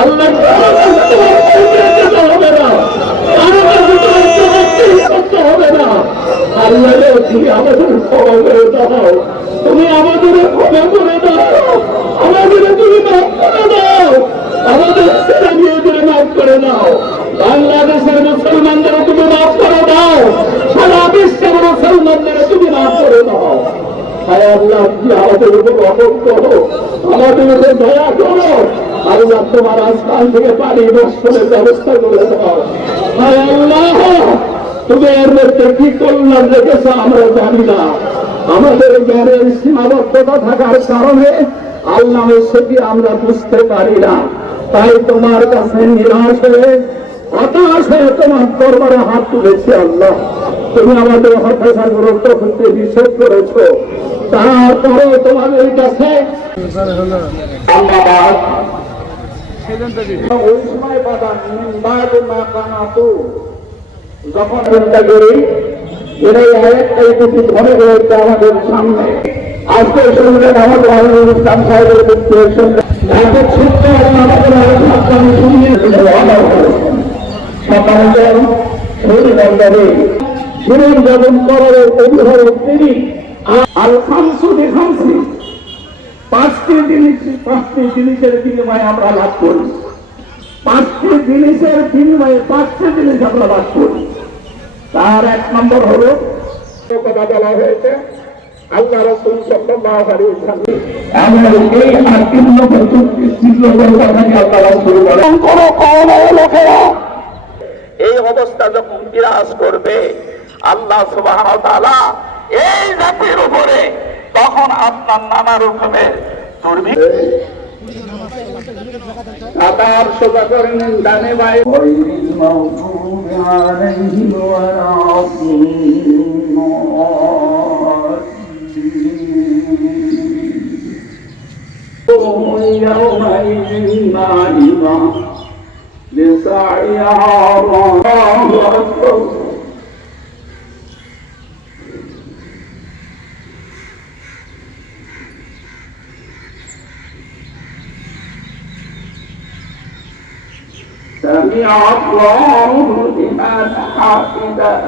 আল্লাহ হবে না, হবে না। আল্লাহ তুমি আমাদের ক্ষমা করে দাও, তুমি আমাদের ক্ষমা করে দাও, আমাদের তুমি মাফ করে দাও, আমাদের ছেলে মেয়েদের মাফ করে দাও, বাংলাদেশের মুসলমানদের তুমি মাফ করে দাও, সারা বিশ্বের মুসলমানদের তুমি মাফ করে দাও। হায় আল্লাহ, তুমি আমাদের উপর রহম করো, আমাদের উপর দয়া করো। আল্লাহ তোমার আসমান থেকে পানি বর্ষণের ব্যবস্থা করে দাও। হায় আল্লাহ, তুমি এর মধ্যে কি কল্যাণ রেখেছ আমরা জানি না, আমাদের জ্ঞানের সীমাবদ্ধতা থাকার কারণে আল্লাহ সেটি আমরা বুঝতে পারি না। তাই তোমার কাছে নিরাশ হয়ে হতাশ হয়ে তোমার দরবারে হাত তুলেছি। আল্লাহ, তুমি আমাদের হতাশাগ্রস্ত হতে নিষেধ করেছ, তারপরে তোমাদের কাছে ওই সময় যখন চিন্তা করি এরাই আরেকটাই কিছু ধরে রয়েছে আমাদের সামনে। আজকে শুনলেন আমাদের ইসলাম সাহেবের জীবন যাপন করার অভিভাবক তিনি আল খামসুদি খামসি, পাঁচটি জিনিসের বিনিময়ে আমরা লাভ করি, পাঁচটি জিনিসের বিনিময়ে পাঁচটি জিনিস আমরা লাভ করি। তার এক নম্বর হল কথা বলা হয়েছে আল্লাহ রাসূল সাল্লাল্লাহু আলাইহি ওয়াসাল্লাম এমন এই 3 নম্বর কথাটি আল্লাহ রাসূল বলেন, কোন লোকেরা এই অবস্থা যখন বিরাজ করবে আল্লাহ সুবহানাহু ওয়া তাআলা এই জাতির উপরে, তখন আপনার নানা রকমের দুর্ভিক্ষ আবার সোজা করে নেন ডানে বায়ে سمع الله لمن حمده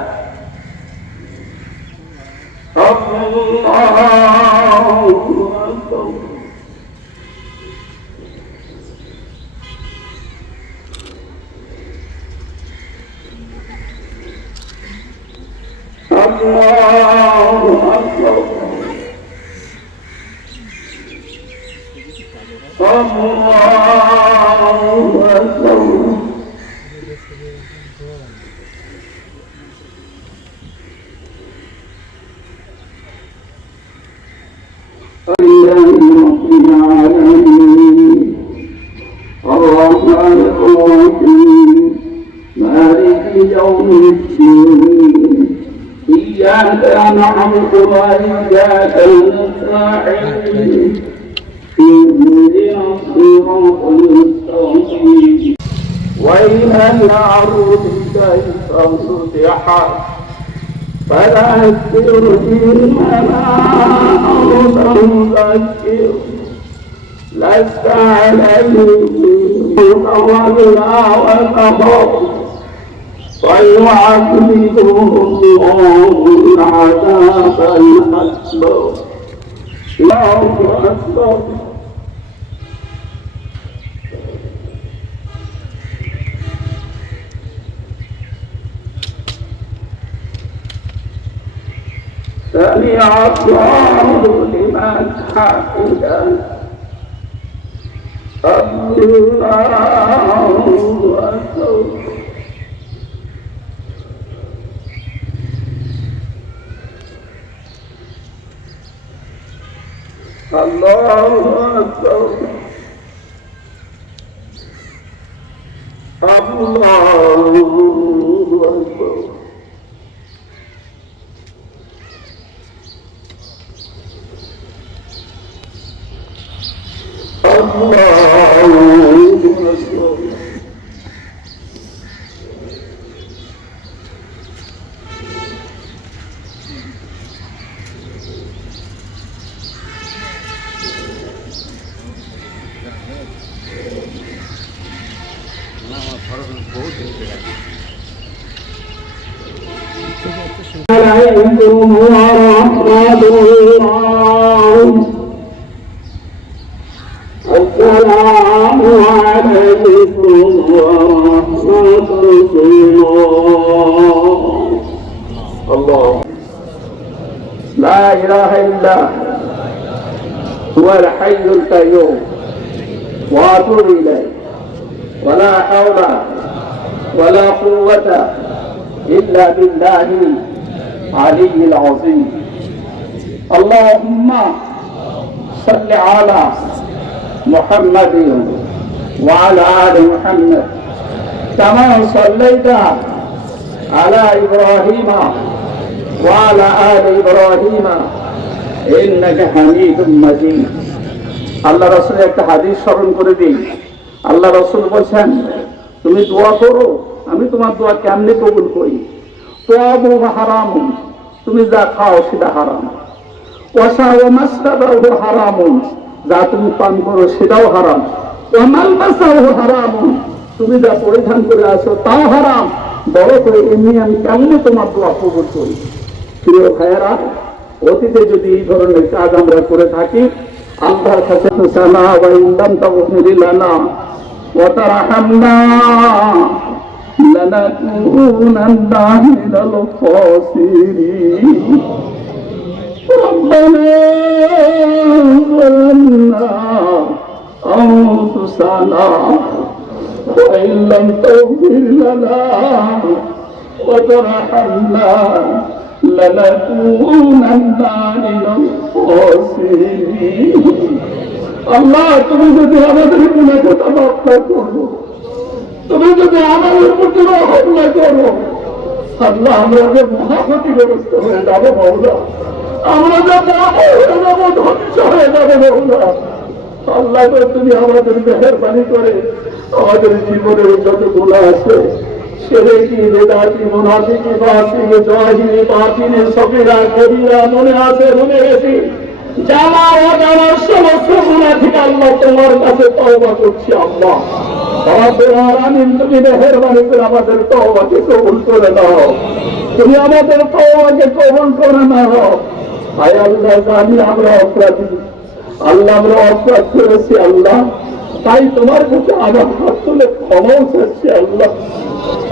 الله أكبر الله أكبر إياك نعبد وإياك نستعين اهدنا الصراط المستقيم وإلى الأرض كيف سطحت فذكر إنما أنت مذكر لست عليهم بقادر وتخاف ويعذبهم الله العذاب الأكبر. الله أكبر. سمع الله لمن حمده الله أكبر. الله أكبر. الله أكبر. عليكم ورحمة الله السلام عليكم ورحمة الله الله لا إله إلا هو الحي القيوم وأتوب إليه ولا حول ولا قوة إلا بالله العلي العظيم اللهم صل على محمد وعلى آل محمد كما صليت على إبراهيم وعلى آل إبراهيم إنك حميد مجيد আল্লাহ রাসূলের একটা হাদিস স্মরণ করে দিই। আল্লাহ রাসূল বলেন, তুমি দোয়া করো, আমি তোমার দোয়া কেমনে কবুল করি। তোয়াবু হারাম, তুমি যা খাও সেটা হারাম। ওয়াসা ওয়া মাসরাবু হারাম, যা তুমি পান করো সেটাও হারাম। ওয়া মালবাসাহু হারাম, তুমি যা পরিধান করে আসো তাও হারাম। বড় করে এমনি আমি কেমনে তোমার দোয়া কবুল করি। প্রিয় ভাইয়েরা, অতীতে যদি এই ধরনের কাজ আমরা করে থাকি, আল্লাহর কাছে সানা ওয়া ইল্লাম তাগফির লানা ওয়া তারহামনা লানাকুনান্না মিনাল খাসিরিন রব্বানা যালামনা আনফুসানা ওয়া ইল্লাম তাগফির লানা ওয়া তারহামনা লানাকুনান্না মিনাল খাসিরিন। আল্লাহ, তুমি যদি আমাদের গুনাহ কথা মাফ করো, তুমি যদি আমাদের প্রতি রহম না করো, আল্লাহ আমরা যে মহাক্ষতিগ্রস্ত হয়ে যাবো মওলা, আমরা যে হয়ে যাবো, ধ্বংস হয়ে যাবো মওলা। আল্লাহ, তুমি আমাদের মেহেরবানি করে আমাদের জীবনের যত গুনাহ আছে, শিরকি, বিদআতি, মুনাফিকি, ফাসিকি, জাহিলি, বাতিনি, সগীরা, কবিরা, মনে আছে ভুলে গেছি, জানা অজানার সমস্ত গুনাহ থেকে আল্লাহ তোমার কাছে তওবা করছি। আল্লাহ আমিন, তুমি মেহেরবানি করে আমাদের তওবাকে কবুল করে নাও, তুমি আমাদের তওবাকে কবুল করে নাও। আয় আল্লাহ, জানি আমরা অপরাধী, আল্লাহ আমরা অপরাধ করেছি আল্লাহ, তাই তোমার কাছে আমার হাত তুলে ক্ষমাও চাচ্ছি আল্লাহ।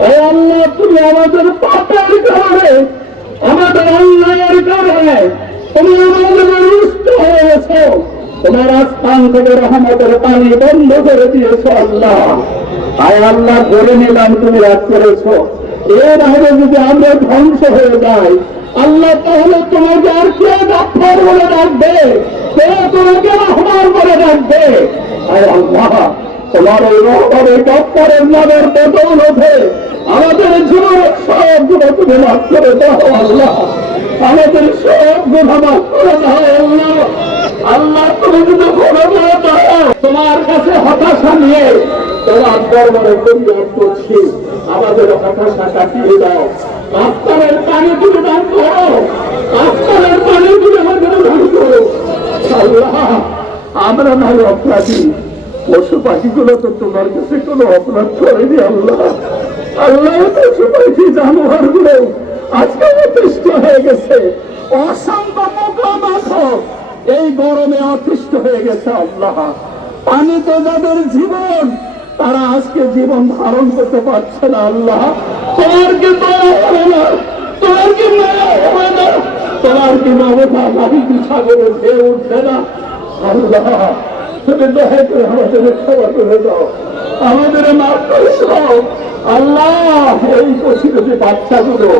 ও আল্লাহ, তুমি আমাদের পাপের কারণে, আমাদের অন্যায়ের কারণে তুমি আমাদের রুষ্ট হয়েছ, তোমার আসমান থেকে রহমতের পানি বন্ধ করে দিয়েছ আল্লাহ। আয় আল্লাহ, ধরে নিলাম তুমি রাগ করেছ, এর আগে যদি আমরা ধ্বংস হয়ে যাই আল্লাহ, তাহলে তোমাকে আর কে গাফফার বলে ডাকবে, কে তোমাকে রহমান বলে ডাকবে। আয় আল্লাহ, তোমার ওই রহমানের গাফফারের নামের বদৌলতে আমাদের জীবনের সব গুনাহ তুমি মাফ করে দাও আল্লাহ, আমাদের সব গুনাহ মাফ করে দাও আল্লাহ। আল্লাহ, তুমি যদি ক্ষমা করে দাও, তোমার কাছে হতাশা নিয়ে তোমার দরবারে ফরিয়াদ করছি, আমাদের হতাশা কাটিয়ে দাও। আসমানের পানি তুমি দান করো, আসমানের পানি তুমি আমাদের দান করো আল্লাহ। আমরা নাই অপরাধী, পশু পাখিগুলো তো তোমার কাছে কোনো অপরাধ করেনি আল্লাহ। আল্লাহ, পশু পাখি জানোয়ার গুলো আজকে অতিষ্ঠ হয়ে গেছে, অসংখ্য পোকা মাকড় এই গরমে অতিষ্ঠ হয়ে গেছে আল্লাহ। পানিতে যাদের জীবন, তারা আজকে জীবন ধারণ করতে পারছে না আল্লাহ। তোমার কি দয়া হবে না? তোমার কি মায়া হবে না? তোমার কি মমতা নদী সাগরে ঢেউ উঠছে না আল্লাহ? তুমি দয়া করে আমাদের ক্ষমা করে দাও, আমাদের মাফ করে দাও আল্লাহ। এই কচিকচি বাচ্চাগুলো,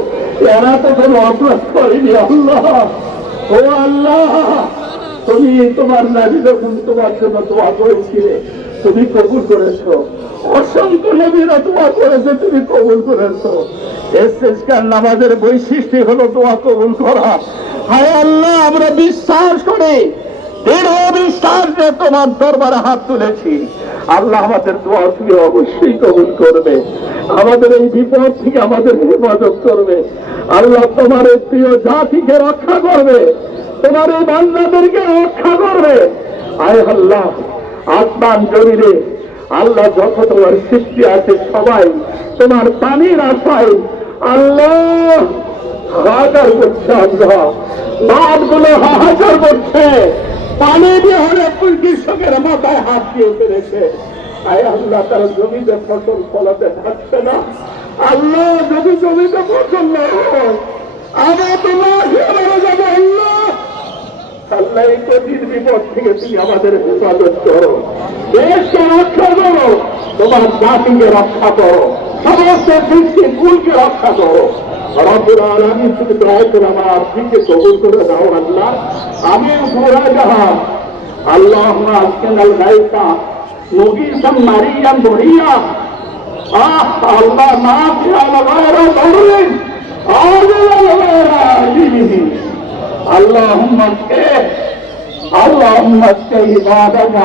এরা তো কোনো অপরাধ করেনি আল্লাহ। ও আল্লাহ, তুমি তোমার নবী যখন তোমার জন্য দোয়া করেছিলে তুমি কবুল করেছো, অসংখ্য নবীরা দোয়া করেছে তুমি কবুল করেছো। ইস্তেসকার নামাজের বৈশিষ্ট্য হলো দোয়া কবুল করা। হায় আল্লাহ, আমরা বিশ্বাস করি, দৃঢ় বিশ্বাস যে তোমার দরবারে হাত তুলেছি আল্লাহ, আমাদের দোয়া তুমি অবশ্যই কবুল করবে, আমাদের এই বিপদ থেকে আমাদের হেফাজত করবে আল্লাহ। তোমার এই প্রিয় জাতিকে রক্ষা করবে, তোমার এই বান্দাদেরকে রক্ষা করবে। আয় আল্লাহ, আসমান জমিনে আল্লাহ যত তোমার সৃষ্টি আছে সবাই তোমার পানির আশায় আল্লাহ হাহাকার করছে। আল্লাহ মাঠগুলো হাহাকার করছে, পানি দিয়ে অনেক কৃষকের মাথায় হাত দিয়ে ফেলেছে। তাই আল্লাহ তার জমিতে ফসল ফলাতে থাকছে না। আল্লাহ যদি জমিতে ফসল না হয় আবার তোমার যাবো। আল্লাহ আল্লাহ এই কঠিন বিপদ থেকে তুমি আমাদের হেফাজত করো, দেশকে রক্ষা করো, তোমার জাতিকে রক্ষা করো, সমস্ত সৃষ্টি কুলকে রক্ষা করো। রব্বুল আলামিন তুমি দয়া করে আমার আর্থিককে কবুল করে দাও। আল্লাহ আমি ঘোরা জাহান আল্লাহুম্মা আসকিনাল গায়সা মুগীসাম মারিয়াম বরিয়া আল্লাহ মা ফিআল গায়রা দরুন আযিল গায়রা আযিহি اللهم اسقه اللهم اسقه عبادك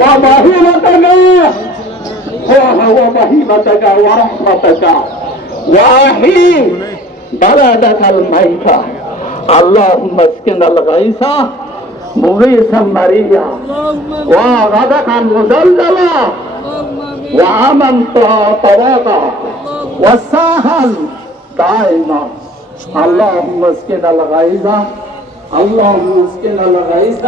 وبهيمتك ورحمتك واحيي بلدك الميتة اللهم اسقنا الغيث مغيثا مريا وغدقا مزلزلا وعما طواقا والساهل دائما اللهم اسقنا الغيث اللهم اسقنا الغيث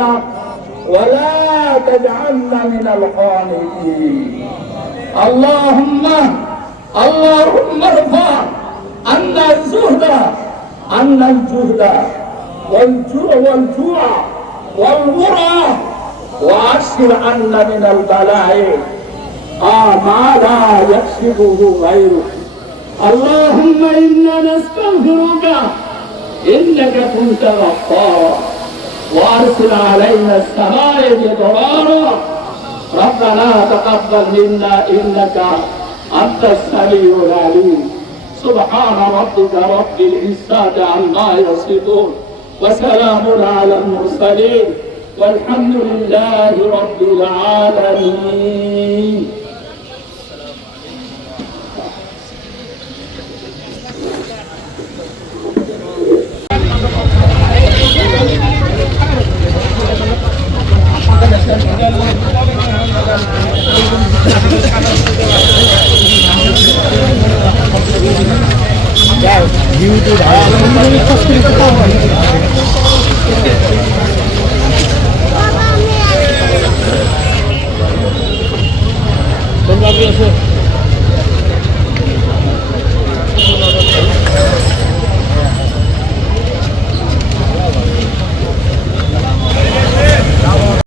ولا تجعلنا من القانطين اللهم ارفع عنا الزهد والجوع والورع واشر عنا من البلاء ما لا يكشفه غيرك اللهم إنا نستغفرك إنك كنت غفارا وأرسل علينا السماء مدرارا ربنا تقبل منا إنك أنت السميع العليم سبحان ربك رب العزة عما يصفون وسلام على المرسلين والحمد لله رب العالمين YouTube